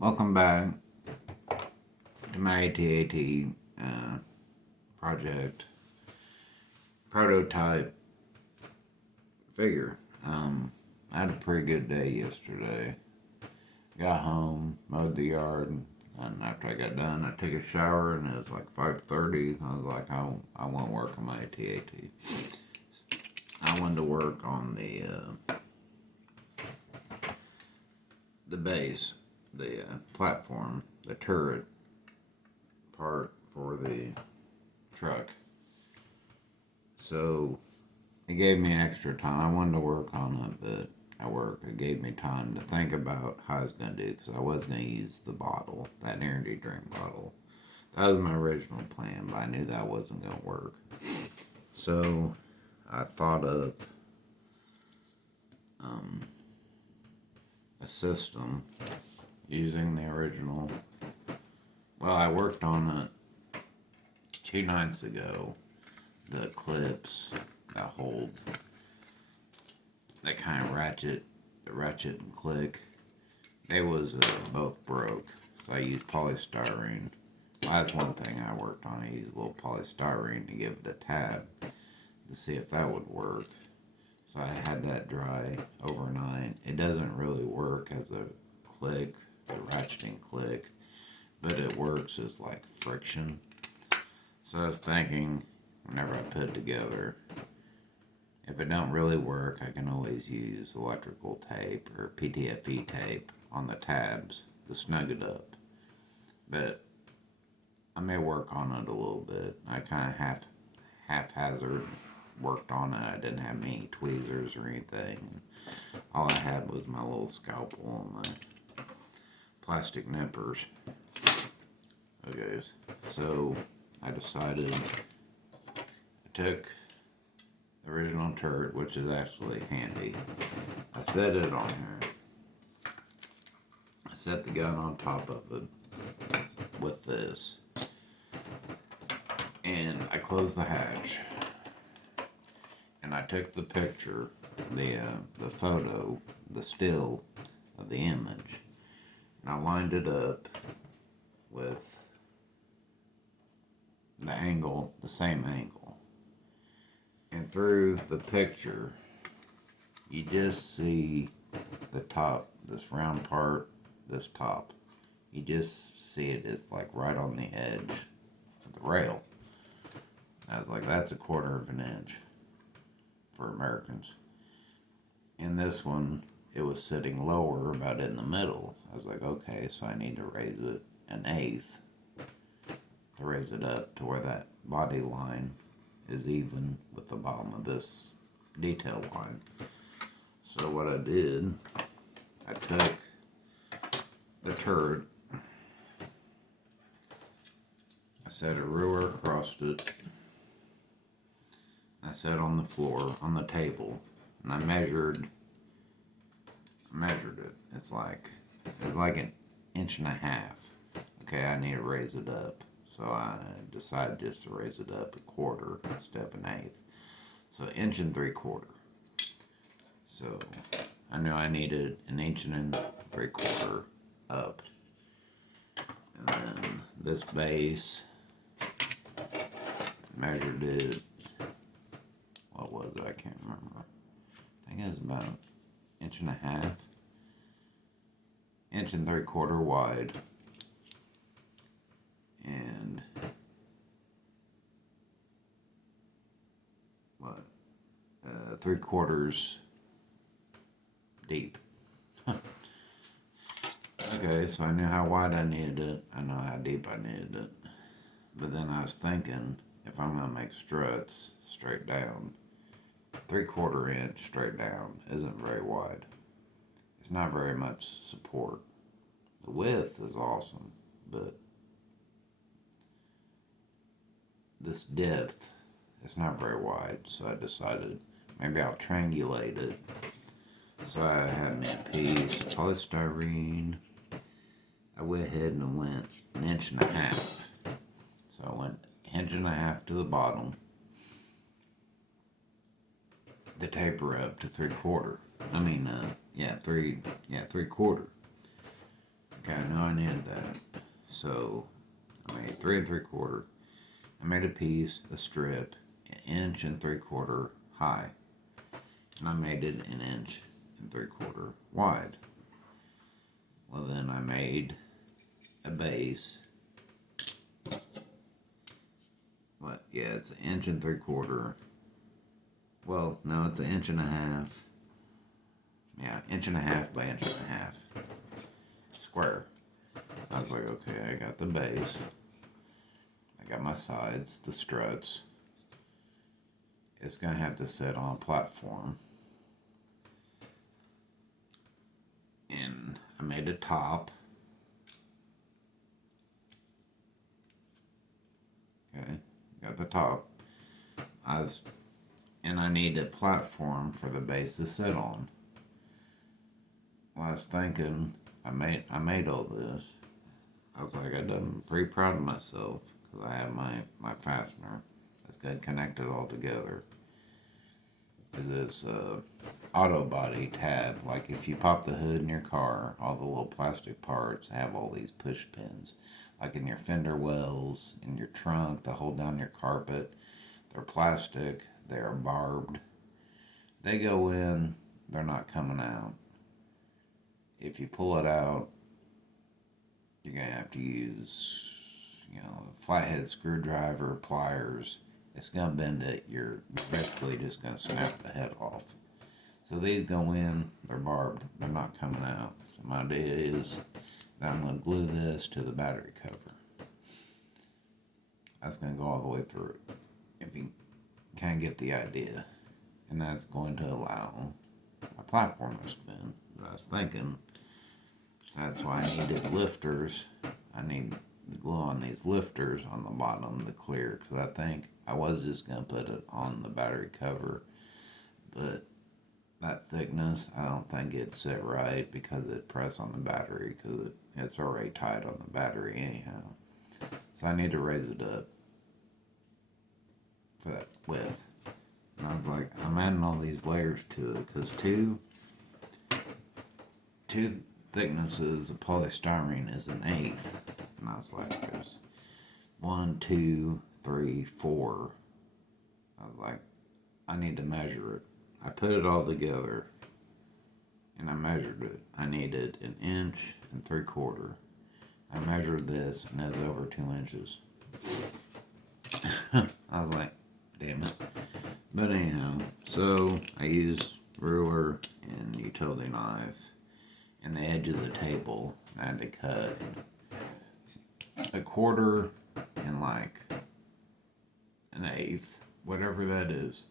Welcome back to my AT-AT project prototype figure. I had a pretty good day yesterday. Got home, mowed the yard, and after I got done, I took a shower, and it was like 5:30. I was like, I want to work on my AT-AT. I wanted to work on the base, the platform, the turret part for the truck. So it gave me extra time. I wanted to work on it, but at work it gave me time to think about how I was going to do, because I was going to use the bottle, that energy drink bottle. That was my original plan, but I knew that wasn't going to work. So I thought up a system using the original. Well, I worked on it 2 nights ago. The clips that hold, that kind of ratchet and click, they was both broke. So I used polystyrene. Well, that's one thing I worked on. I used a little polystyrene to give it a tab to see if that would work. So I had that dry overnight. It doesn't really work as a click, the ratcheting click, but it works as like friction. So I was thinking, whenever I put it together, if it don't really work, I can always use electrical tape or PTFE tape on the tabs to snug it up. But I may work on it a little bit. I kind of haphazard worked on it. I didn't have any tweezers or anything. All I had was my little scalpel and my plastic nippers. Okay, so I decided, I took the original turret, which is actually handy. I set it on here. I set the gun on top of it with this, and I closed the hatch. And I took the picture, the photo, the still of the image, and I lined it up with the angle, the same angle. And through the picture, you just see the top, this round part, this top. You just see it is like right on the edge of the rail. I was like, that's 1/4 of an inch for Americans. In this one, it was sitting lower, about in the middle. I was like, okay, so I need to raise it 1/8 to raise it up to where that body line is even with the bottom of this detail line. So what I did, I took the turret, I set a ruler across it, I set it on the floor, on the table, and I measured it. It's like 1.5 inches. Okay, I need to raise it up. So I decided just to raise it up 1/4 instead of 1/8. So 1.75 inches. So I knew I needed 1.75 inches up. And then this base, measured it, what was it? I can't remember. I think it was about 1.5 inches, 1.75 inches wide, and 3/4 deep. Okay, so I knew how wide I needed it. I know how deep I needed it. But then I was thinking, if I'm gonna make struts straight down, 3/4 inch straight down isn't very wide. It's not very much support. The width is awesome, but this depth is not very wide. So I decided maybe I'll triangulate it. So I had me a piece of polystyrene. I went ahead and went 1.5 inches. So I went 1.5 inches to the bottom. The taper up to 3/4. 3/4. Okay, I know I needed that. So I made 3 3/4. I made a piece, a strip, 1 3/4 high. And I made it 1 3/4 wide. Well, then I made a base. What? Yeah, it's 1 3/4. Well, no, it's 1.5 inches. Yeah, 1.5 by 1.5 square. I was like, okay, I got the base. I got my sides, the struts. It's going to have to sit on a platform. And I made a top. Okay, got the top. And I need a platform for the base to sit on. Well, I was thinking, I made all this. I was like, I'm pretty proud of myself because I have my fastener. It's got connected all together. This auto body tab, like if you pop the hood in your car, all the little plastic parts have all these push pins. Like in your fender wells, in your trunk, that hold down your carpet. They're plastic, they are barbed. They go in, they're not coming out. If you pull it out, you're going to have to use, a flathead screwdriver, pliers. It's going to bend it. You're basically just going to snap the head off. So these go in, they're barbed, they're not coming out. So my idea is that I'm going to glue this to the battery cover. That's going to go all the way through it, if you kind of get the idea. And that's going to allow my platform to spin. But I was thinking, so that's why I needed lifters. I need glue on these lifters on the bottom to clear, because I think I was just going to put it on the battery cover, but that thickness, I don't think it'd sit right because it'd press on the battery, because it's already tight on the battery anyhow. So I need to raise it up for that width. And I was like, I'm adding all these layers to it, because two thicknesses of polystyrene is 1/8. And I was like, there's 1, 2, 3, 4. I was like, I need to measure it. I put it all together and I measured it. I needed 1 3/4. I measured this and it was over 2 inches. I was like, damn it. But anyhow, so I used ruler and utility knife and the edge of the table. I had to cut 1/4 and like 1/8, whatever that is,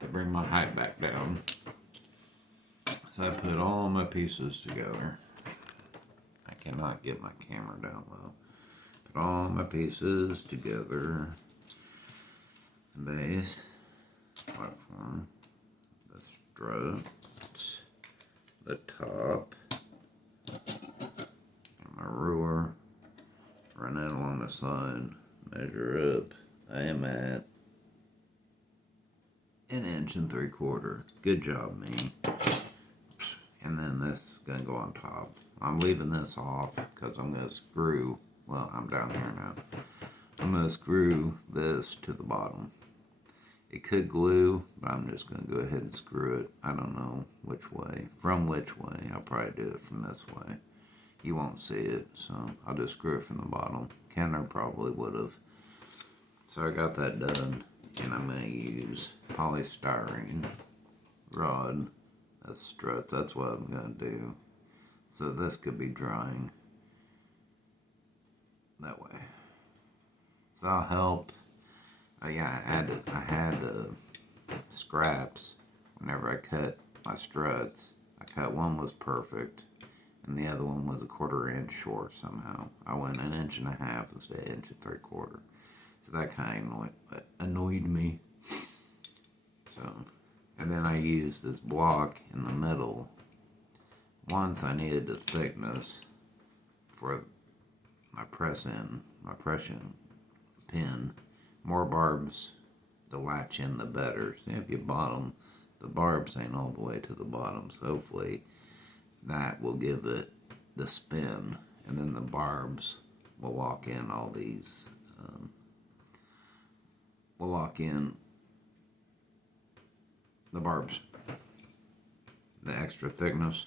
to bring my height back down. So I put all my pieces together. I cannot get my camera down low. Put all my pieces together. The base, platform, the struts, the top, and my ruler. Run it along the side, measure up. I am at 1 3/4. Good job, me. And then this is going to go on top. I'm leaving this off because I'm going to screw, well, I'm down here now. I'm going to screw this to the bottom. It could glue, but I'm just going to go ahead and screw it. I don't know which way. From which way. I'll probably do it from this way. You won't see it, so I'll just screw it from the bottom. Kenner probably would have. So I got that done, and I'm going to use polystyrene rod as struts. That's what I'm going to do. So this could be drying that way. So that'll help. Yeah, I had scraps whenever I cut my struts. I cut one was perfect, and the other one was 1/4 inch short somehow. I went 1.5 inches instead of 1 3/4. So that kind of annoyed me. So, and then I used this block in the middle. Once I needed the thickness for my pression pin. More barbs to latch in, the better. See, if you bottom, the barbs ain't all the way to the bottom, so hopefully that will give it the spin, and then the barbs will lock in all these. Will lock in the barbs, the extra thickness.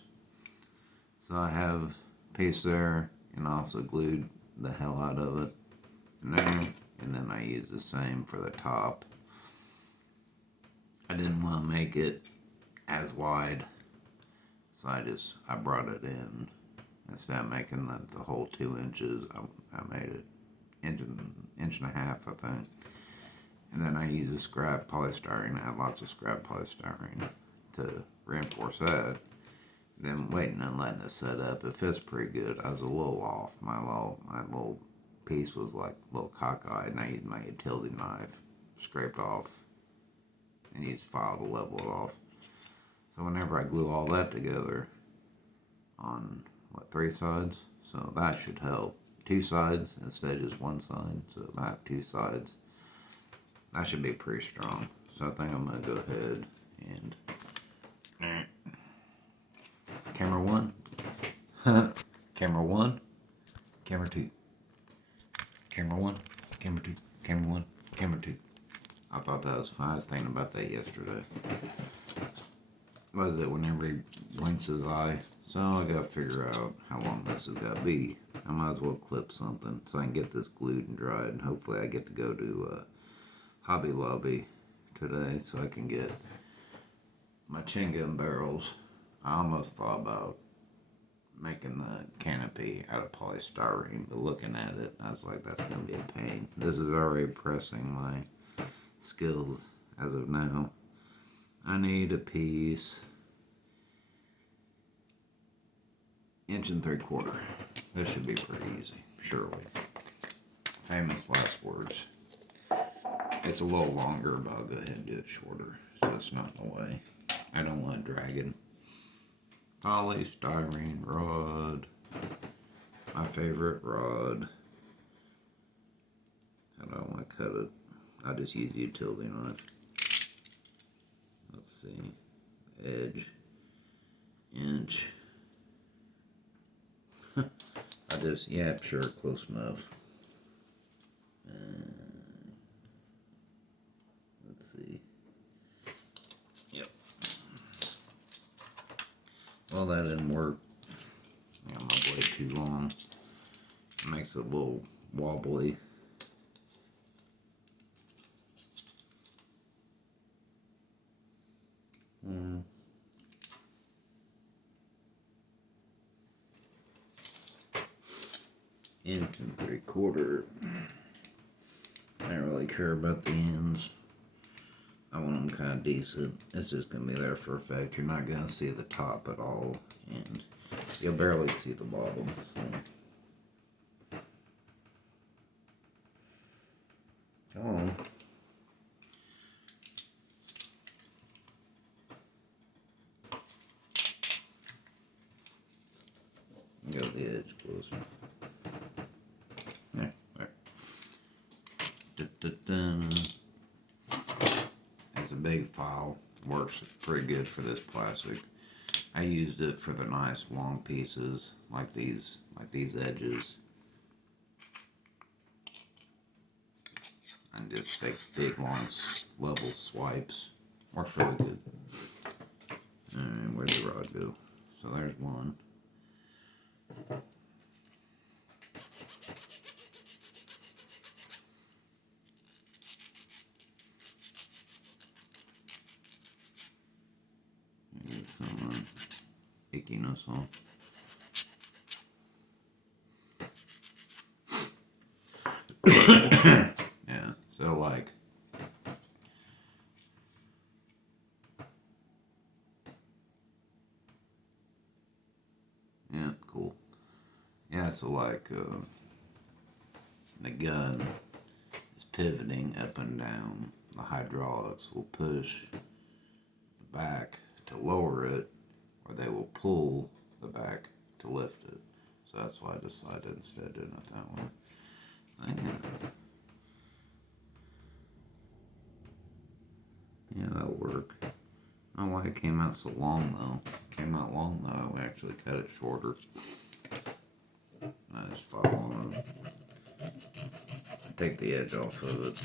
So I have a piece there, and I also glued the hell out of it in there, and then I use the same for the top. I didn't want to make it as wide, so I brought it in. Instead of making the whole 2 inches, I made it inch and a half, I think. And then I use a scrap polystyrene. I have lots of scrap polystyrene to reinforce that. Then waiting and letting it set up. It fits pretty good. I was a little off. My little piece was like a little cockeyed, and I used my utility knife, scraped off, and used file to level it off. So whenever I glue all that together on 3 sides, so that should help. 2 sides instead of just 1 side. So I have 2 sides. That should be pretty strong. So I think I'm gonna go ahead and camera 1, camera 1, camera 2, camera 1, camera 2, camera 1, camera 2. I thought that was fun. I was thinking about that yesterday. Was it whenever he blinks his eye? So I gotta figure out how long this has gotta be. I might as well clip something so I can get this glued and dried, and hopefully I get to go to Hobby Lobby today so I can get my chin gun barrels. I almost thought about making the canopy out of polystyrene, but looking at it, I was like, that's gonna be a pain. This is already pressing my skills as of now. I need a piece 1 3/4 inches. This should be pretty easy, surely. Famous last words. It's a little longer, but I'll go ahead and do it shorter, so it's not in the way. I don't want it dragging. Polystyrene rod. My favorite rod. How do I want to cut it? I'll just use the utility knife. Let's see. Edge. Inch. Yeah, sure, close enough. Let's see. Yep. Well, that didn't work. Yeah, my blade too long. It makes it a little wobbly. Inch and 3/4. I don't really care about the ends. I want them kind of decent. It's just going to be there for effect. You're not going to see the top at all, and you'll barely see the bottom. So. Come on. Get the edge closer. There. It's a big file. Works pretty good for this plastic. I used it for the nice long pieces like these edges. And just take big long level swipes. Works really good. And where'd the rod go? So there's one. Get some ickiness on. Yeah, so like yeah, cool. Yeah, so like the gun is pivoting up and down. The hydraulics will push the back to lower it, or they will pull the back to lift it. So that's why I decided instead of doing it that way. Yeah, that'll work. I don't know why it came out so long though. It came out long though. I actually cut it shorter. I just follow them. Take the edge off of it.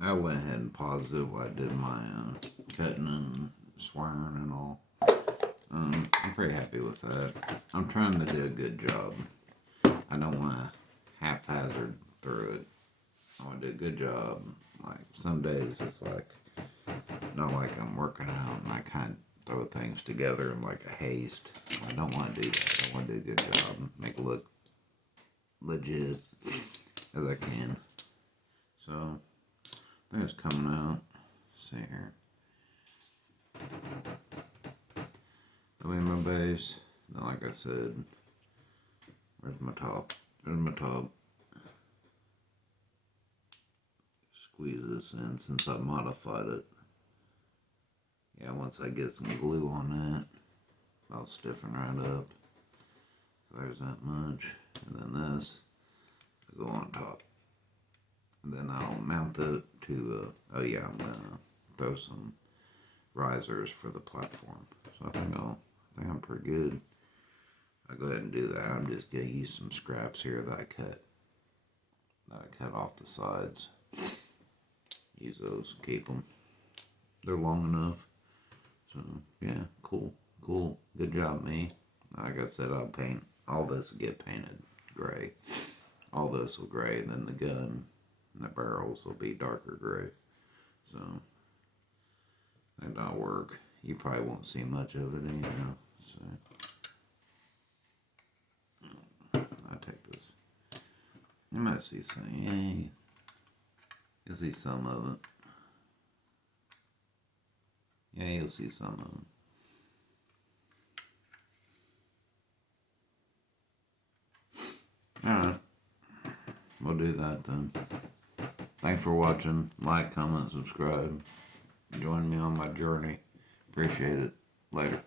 I went ahead and paused it while I did my cutting and swearing and all. I'm pretty happy with that. I'm trying to do a good job. I don't want to haphazard through it. I want to do a good job. Like some days it's like, not like I'm working out and I kind of throw things together in like a haste. I don't want to do that. I want to do a good job, make it look legit as I can. So I think it's coming out. Let's see here. I mean my base. Then like I said, where's my top? There's my top. Squeeze this in since I modified it. Yeah, once I get some glue on that, I'll stiffen right up. There's that much. And then this will go on top. And then I'll mount it to, oh yeah, I'm gonna throw some risers for the platform. So I think I'm pretty good. I'll go ahead and do that. I'm just gonna use some scraps here that I cut off the sides. Use those, keep them. They're long enough. So yeah, cool. Good job, me. Like I said, I'll paint all this will get painted gray. All this will gray, and then the gun and the barrels will be darker gray. So I think that'll work. You probably won't see much of it anyhow. So I'll take this. You might see some. Yeah, you'll see some of it. Yeah, you'll see some of them. Alright. We'll do that then. Thanks for watching. Like, comment, subscribe. Join me on my journey. Appreciate it. Later.